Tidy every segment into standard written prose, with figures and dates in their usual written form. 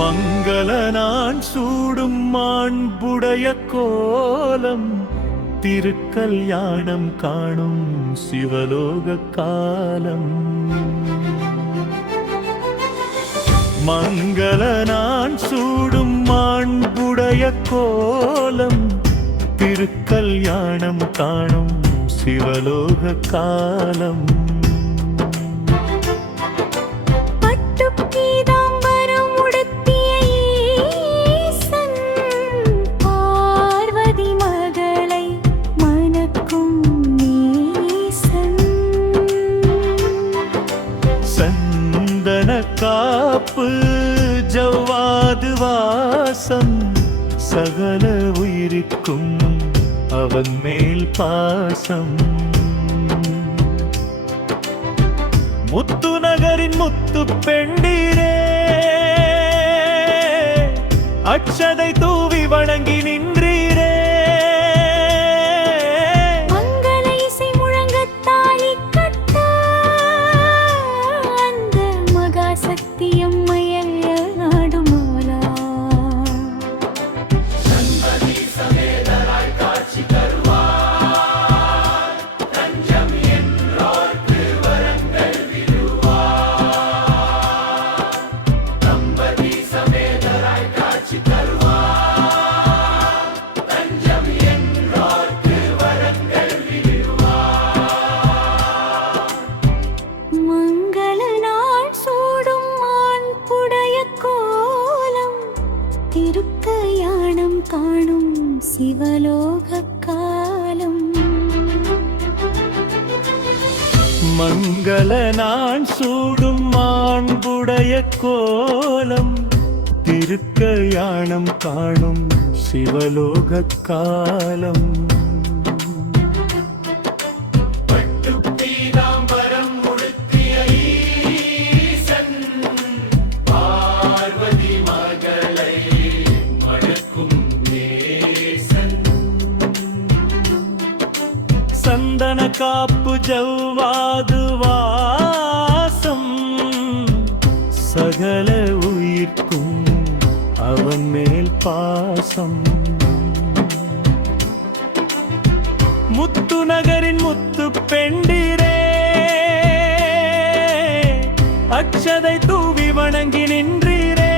மங்கள நான் சூடும் மாண்புடைய கோலம் திருக்கல்யாணம் காணும் சிவலோக காலம். மங்கள நான் சூடும் மாண்புடைய கோலம் திருக்கல்யாணம் காணும் சிவலோக காலம். காப்பு ஜவ்வாது வாசம் சகல உயிருக்கும் அவன் மேல் பாசம். முத்து நகரின் முத்து பெண்டீரே அட்சதை தூவி வணங்கி நின்றீரே. திருக்கல்யாணம் காணும் சிவலோக காலம். மங்கள நான் சூடும் மாண்புடைய கோலம் திருக்கல்யாணம் காணும் சிவலோக காலம். சந்தன காப்பு ஜவ்வாது வாசம் சகல உயிர்க்கும் அவன் மேல் பாசம். முத்து நகரின் முத்து பெண்டீரே அட்சதை தூவி வணங்கி நின்றீரே.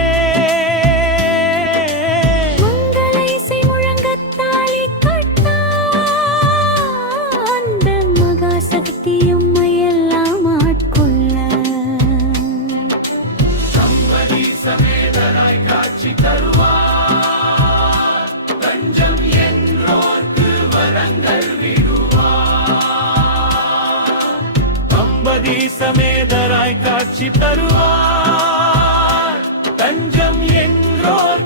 சமேதராய் காட்சி தருவார் தஞ்சம் என்றோர்